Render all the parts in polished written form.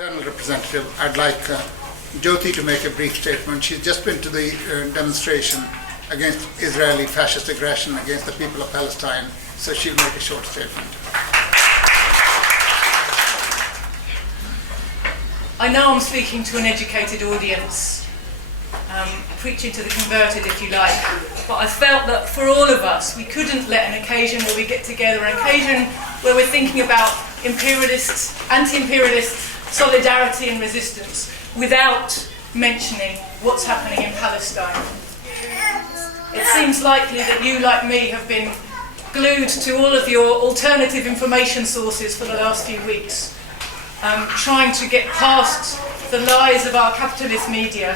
fraternal representative, I'd like Jyoti to make a brief statement. She's just been to the demonstration against Israeli fascist aggression against the people of Palestine, so she'll make a short statement. I know I'm speaking to an educated audience, preaching to the converted, if you like, but I felt that for all of us, we couldn't let an occasion where we get together, an occasion where we're thinking about imperialists, anti-imperialist solidarity and resistance, without mentioning what's happening in Palestine. It seems likely that you, like me, have been glued to all of your alternative information sources for the last few weeks, trying to get past the lies of our capitalist media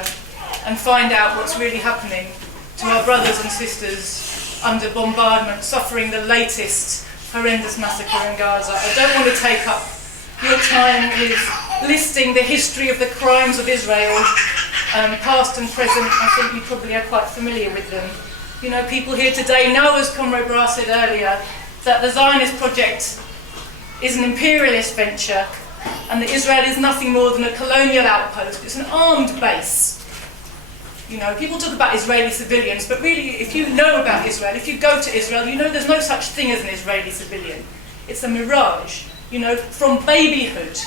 and find out what's really happening to our brothers and sisters under bombardment, suffering the latest horrendous massacre in Gaza. I don't want to take up your time with listing the history of the crimes of Israel, past and present. I think you probably are quite familiar with them. You know, people here today know, as Comrade Brar said earlier, that the Zionist project is an imperialist venture and that Israel is nothing more than a colonial outpost. It's an armed base. You know, people talk about Israeli civilians, but really, if you know about Israel, if you go to Israel, you know there's no such thing as an Israeli civilian. It's a mirage. You know, from babyhood,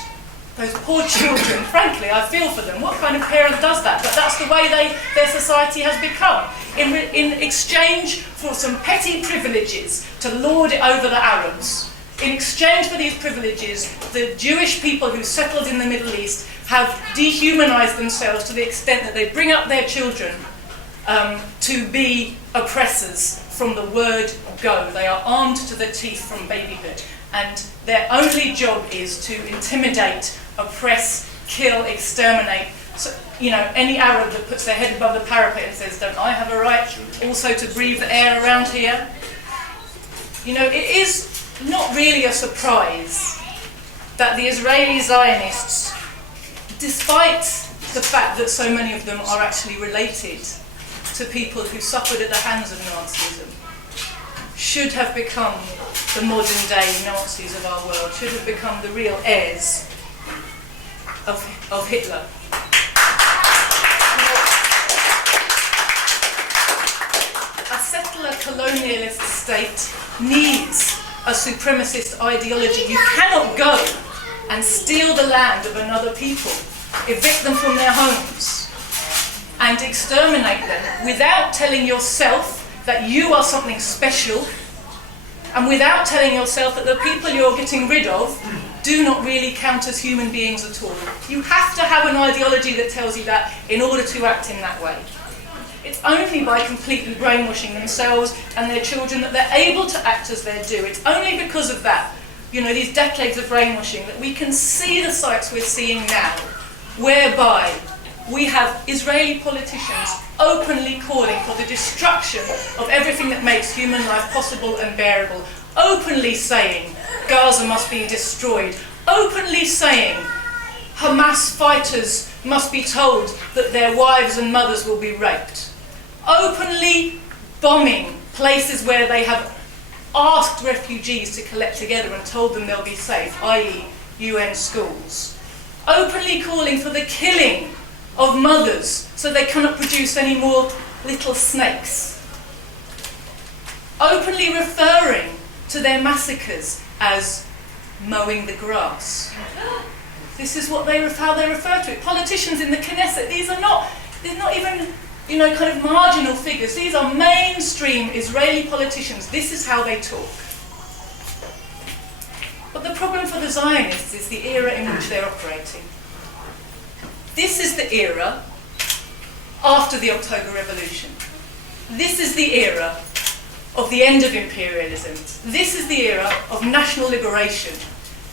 those poor children, frankly, I feel for them. What kind of parent does that? But that's the way their society has become. In exchange for some petty privileges to lord it over the Arabs, in exchange for these privileges, the Jewish people who settled in the Middle East have dehumanized themselves to the extent that they bring up their children to be oppressors from the word go. They are armed to the teeth from babyhood. And their only job is to intimidate, oppress, kill, exterminate. So, you know, any Arab that puts their head above the parapet and says, don't I have a right also to breathe the air around here? You know, it is not really a surprise that the Israeli Zionists, despite the fact that so many of them are actually related to people who suffered at the hands of Nazism, should have become the modern day Nazis of our world, should have become the real heirs of Hitler. A settler colonialist state needs a supremacist ideology. You cannot go and steal the land of another people, evict them from their homes, and exterminate them without telling yourself that you are something special, and without telling yourself that the people you're getting rid of do not really count as human beings at all. You have to have an ideology that tells you that in order to act in that way. It's only by completely brainwashing themselves and their children that they're able to act as they do. It's only because of that, you know, these decades of brainwashing, that we can see the sights we're seeing now, whereby we have Israeli politicians openly calling for the destruction of everything that makes human life possible and bearable, openly saying Gaza must be destroyed, openly saying Hamas fighters must be told that their wives and mothers will be raped, openly bombing places where they have asked refugees to collect together and told them they'll be safe, i.e. UN schools, openly calling for the killing of mothers so they cannot produce any more little snakes, openly referring to their massacres as mowing the grass. This is what how they refer to it. Politicians in the Knesset, they're not even, you know, kind of marginal figures. These are mainstream Israeli politicians. This is how they talk. But the problem for the Zionists is the era in which they're operating. This is the era after the October Revolution. This is the era of the end of imperialism. This is the era of national liberation.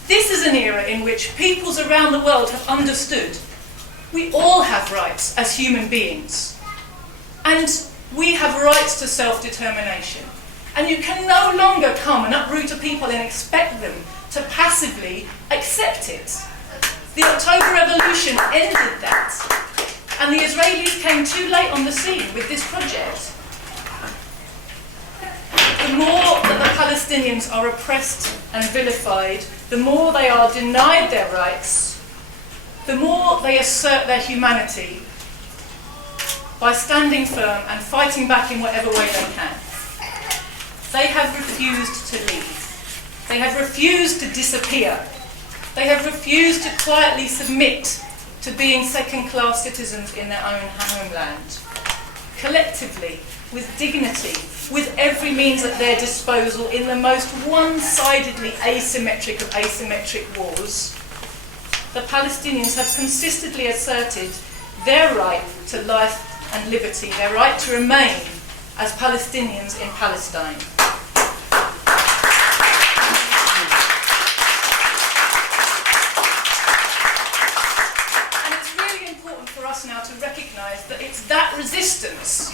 This is an era in which peoples around the world have understood we all have rights as human beings. And we have rights to self-determination. And you can no longer come and uproot a people and expect them to passively accept it. The October Revolution ended that. And the Israelis came too late on the scene with this project. The more that the Palestinians are oppressed and vilified, the more they are denied their rights, the more they assert their humanity by standing firm and fighting back in whatever way they can. They have refused to leave. They have refused to disappear. They have refused to quietly submit to being second-class citizens in their own homeland. Collectively, with dignity, with every means at their disposal in the most one-sidedly asymmetric of asymmetric wars, the Palestinians have consistently asserted their right to life and liberty, their right to remain as Palestinians in Palestine. And it's really important for us now to recognise that it's that resistance,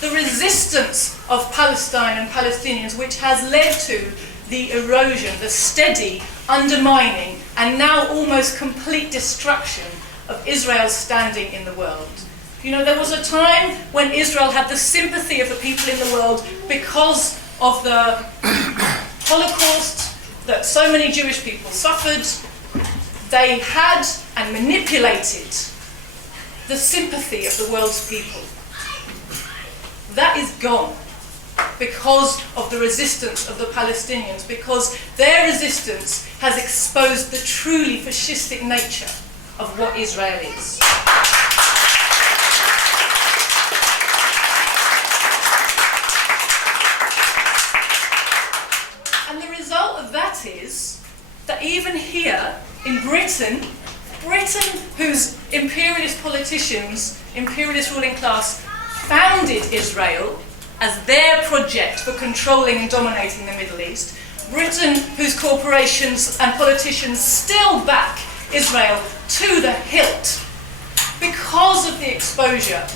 the resistance of Palestine and Palestinians, which has led to the erosion, the steady undermining, and now almost complete destruction of Israel's standing in the world. You know, there was a time when Israel had the sympathy of the people in the world because of the Holocaust that so many Jewish people suffered. They had and manipulated the sympathy of the world's people. That is gone because of the resistance of the Palestinians, because their resistance has exposed the truly fascistic nature of what Israel is. And the result of that is that even here in Britain, whose imperialist politicians, imperialist ruling class, founded Israel as their project for controlling and dominating the Middle East, Britain, whose corporations and politicians still back Israel to the hilt because of the exposure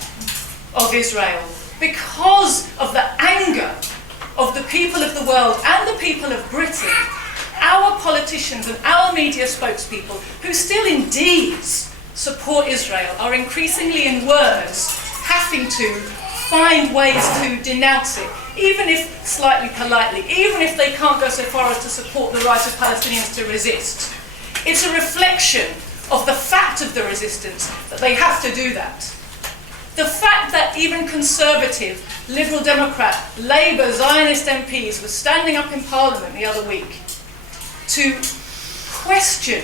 of Israel, because of the anger of the people of the world and the people of Britain, our politicians and our media spokespeople, who still indeed support Israel, are increasingly in words having to find ways to denounce it, even if slightly politely, even if they can't go so far as to support the right of Palestinians to resist. It's a reflection of the fact of the resistance that they have to do that. The fact that even conservative, Liberal Democrat, Labour, Zionist MPs were standing up in Parliament the other week to question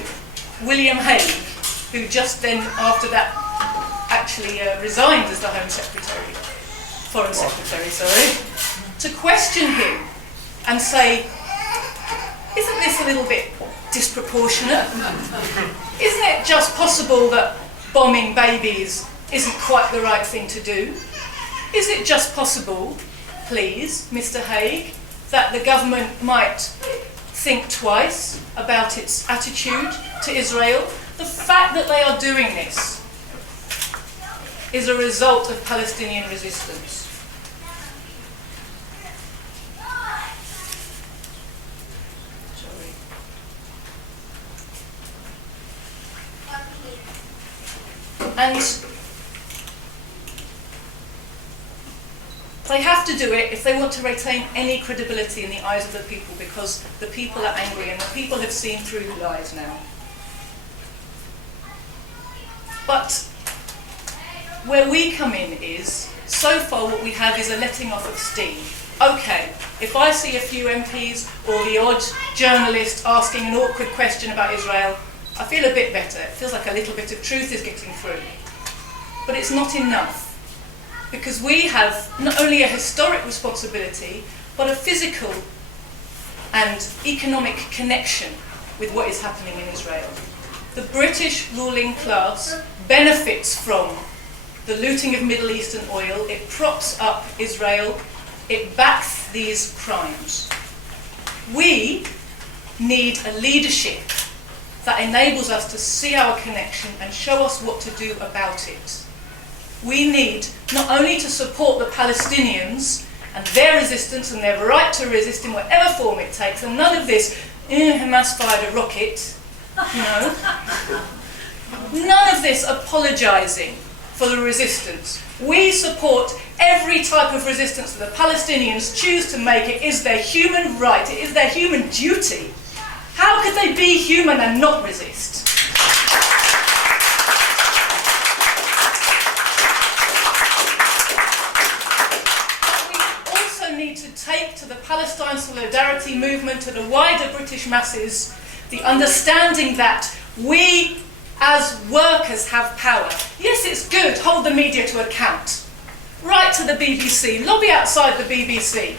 William Hague, who just then after that actually resigned as the Foreign Secretary, to question him and say, isn't this a little bit disproportionate? Isn't it just possible that bombing babies isn't quite the right thing to do? Is it just possible, please, Mr. Hague, that the government might think twice about its attitude to Israel? The fact that they are doing this is a result of Palestinian resistance. And they have to do it if they want to retain any credibility in the eyes of the people, because the people are angry and the people have seen through the lies now. But where we come in is, so far what we have is a letting off of steam. Okay, if I see a few MPs or the odd journalist asking an awkward question about Israel, I feel a bit better. It feels like a little bit of truth is getting through. But it's not enough, because we have not only a historic responsibility, but a physical and economic connection with what is happening in Israel. The British ruling class benefits from the looting of Middle Eastern oil. It props up Israel. It backs these crimes. We need a leadership that enables us to see our connection and show us what to do about it. We need not only to support the Palestinians and their resistance and their right to resist in whatever form it takes, and none of this, Hamas fired a rocket, you know. None of this apologising for the resistance. We support every type of resistance that the Palestinians choose to make. It is their human right, it is their human duty. How could they be human and not resist? solidarity movement to the wider British masses the understanding that we as workers have power. Yes, it's good, hold the media to account. Write to the BBC, lobby outside the BBC,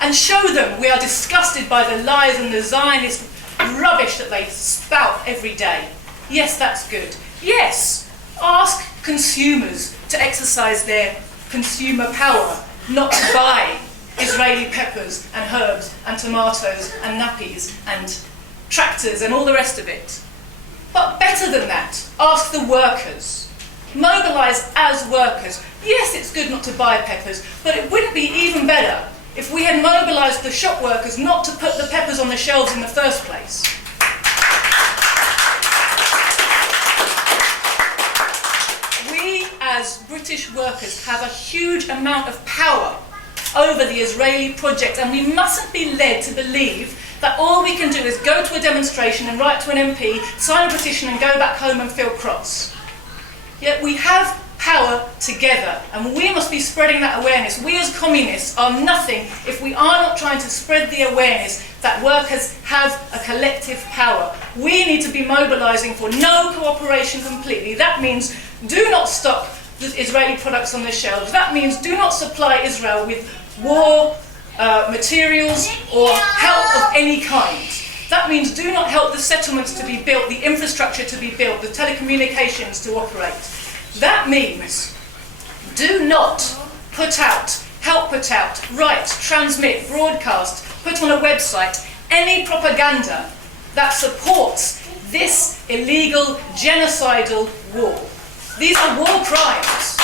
and show them we are disgusted by the lies and the Zionist rubbish that they spout every day. Yes, that's good. Yes, ask consumers to exercise their consumer power, not to buy Israeli peppers and herbs and tomatoes and nappies and tractors and all the rest of it. But better than that, ask the workers. Mobilise as workers. Yes, it's good not to buy peppers, but it wouldn't be even better if we had mobilised the shop workers not to put the peppers on the shelves in the first place. We as British workers have a huge amount of power over the Israeli project, and we mustn't be led to believe that all we can do is go to a demonstration and write to an MP, sign a petition and go back home and feel cross. Yet we have power together, and we must be spreading that awareness. We as communists are nothing if we are not trying to spread the awareness that workers have a collective power. We need to be mobilising for no cooperation completely. That means do not stock the Israeli products on the shelves. That means do not supply Israel with war materials or help of any kind. That means do not help the settlements to be built, the infrastructure to be built, the telecommunications to operate. That means do not help put out, write, transmit, broadcast, put on a website any propaganda that supports this illegal, genocidal war. These are war crimes.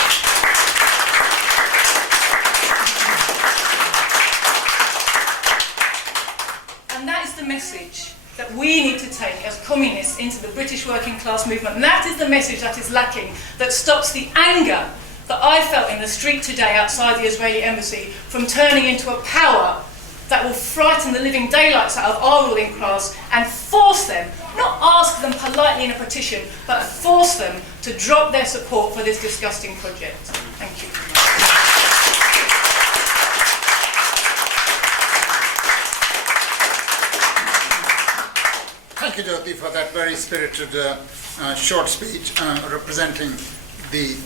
And that is the message that we need to take as communists into the British working class movement. And that is the message that is lacking, that stops the anger that I felt in the street today outside the Israeli embassy from turning into a power that will frighten the living daylights out of our ruling class and force them, not ask them politely in a petition, but force them to drop their support for this disgusting project. Thank you. Thank you, Jyoti, for that very spirited short speech representing the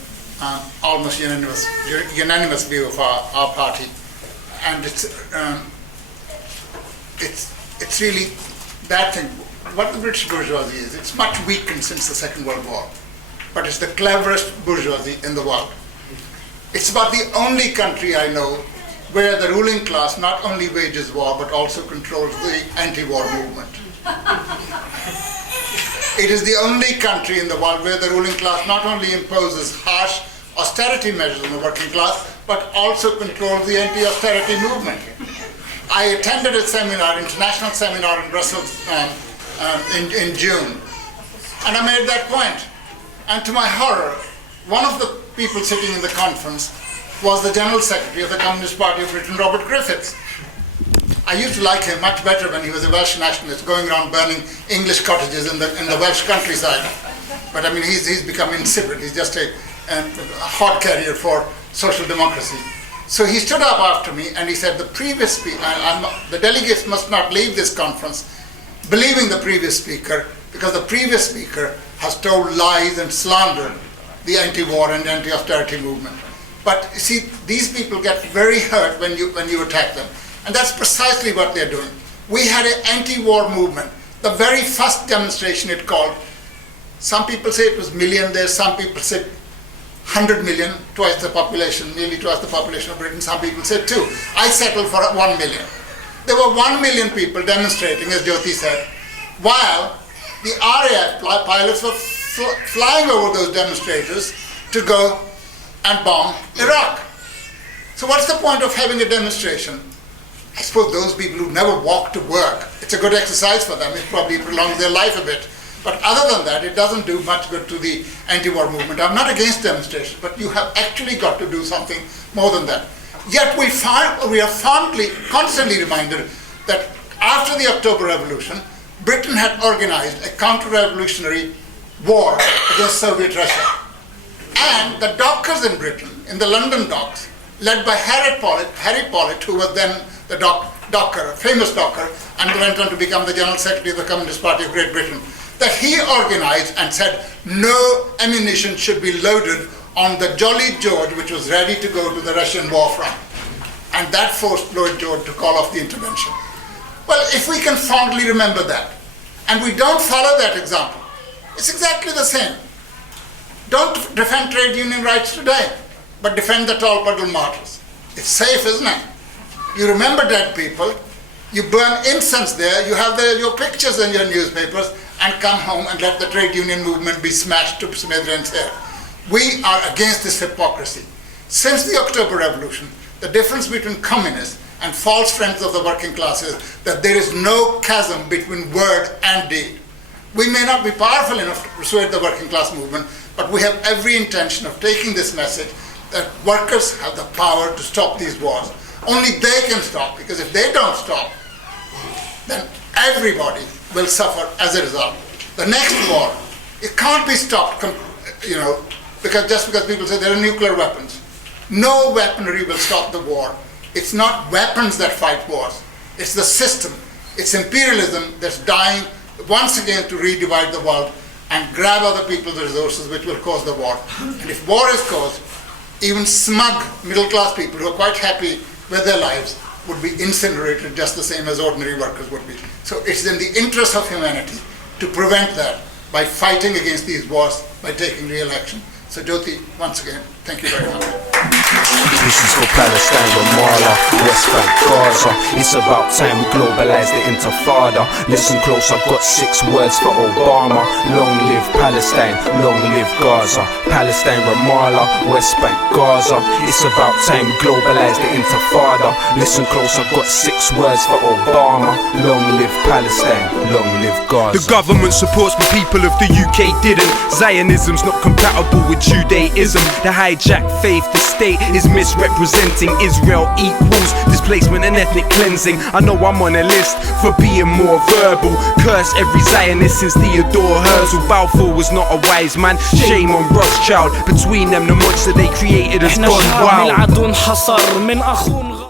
almost unanimous view of our party. And it's really that thing. What the British bourgeoisie is, it's much weakened since the Second World War, but it's the cleverest bourgeoisie in the world. It's about the only country I know where the ruling class not only wages war, but also controls the anti-war movement. It is the only country in the world where the ruling class not only imposes harsh austerity measures on the working class, but also controls the anti-austerity movement. I attended a seminar, international seminar in Brussels in June, and I made that point. And to my horror, one of the people sitting in the conference was the General Secretary of the Communist Party of Britain, Robert Griffiths. I used to like him much better when he was a Welsh nationalist, going around burning English cottages in the Welsh countryside. But I mean, he's become insipid. He's just a hod carrier for social democracy. So he stood up after me and he said, the delegates must not leave this conference believing the previous speaker, because the previous speaker has told lies and slandered the anti-war and anti-austerity movement. But you see, these people get very hurt when you attack them. And that's precisely what they're doing. We had an anti-war movement. The very first demonstration it called, some people say it was million there, some people said 100 million, twice the population, nearly twice the population of Britain, some people said 2. I settled for 1 million. There were 1 million people demonstrating, as Jyoti said, while the RAF pilots were flying over those demonstrators to go and bomb Iraq. So what's the point of having a demonstration? I suppose those people who never walk to work, it's a good exercise for them. It probably prolongs their life a bit. But other than that, it doesn't do much good to the anti-war movement. I'm not against demonstrations, but you have actually got to do something more than that. Yet we are constantly reminded that after the October Revolution, Britain had organized a counter-revolutionary war against Soviet Russia. And the dockers in Britain, in the London docks, led by Harry Pollitt, who was then the docker, a famous docker, and went on to become the General Secretary of the Communist Party of Great Britain, that he organized and said no ammunition should be loaded on the Jolly George, which was ready to go to the Russian war front. And that forced Lloyd George to call off the intervention. Well, if we can fondly remember that, and we don't follow that example, it's exactly the same. Don't defend trade union rights today, but defend the tall puddle martyrs. It's safe, isn't it? You remember dead people, you burn incense there, you have your pictures in your newspapers, and come home and let the trade union movement be smashed to smithereens here. We are against this hypocrisy. Since the October Revolution, the difference between communists and false friends of the working class is that there is no chasm between word and deed. We may not be powerful enough to persuade the working class movement, but we have every intention of taking this message that workers have the power to stop these wars. Only they can stop, because if they don't stop, then everybody will suffer as a result. The next war, it can't be stopped, because people say there are nuclear weapons. No weaponry will stop the war. It's not weapons that fight wars. It's the system. It's imperialism that's dying once again to redivide the world and grab other people's resources, which will cause the war. And if war is caused, even smug middle-class people who are quite happy with their lives would be incinerated just the same as ordinary workers would be. So it's in the interest of humanity to prevent that by fighting against these wars, by taking real action. So Jyoti, once again, thank you very much. This is for Palestine, Ramallah, West Bank, Gaza. It's about time we globalise the intifada. Listen close, I've got 6 words for Obama. Long live Palestine, long live Gaza. Palestine, Ramallah, West Bank, Gaza. It's about time we globalise the intifada. Listen close, I've got 6 words for Obama. Long live Palestine, long live Gaza. The government supports the people of the UK didn't. Zionism's not compatible with Judaism. The hijacked faith, the state is misrepresenting Israel equals displacement and ethnic cleansing. I know I'm on a list for being more verbal. Curse every Zionist since Theodore Herzl. Balfour was not a wise man. Shame on Rothschild. Between them the monster they created has gone wild.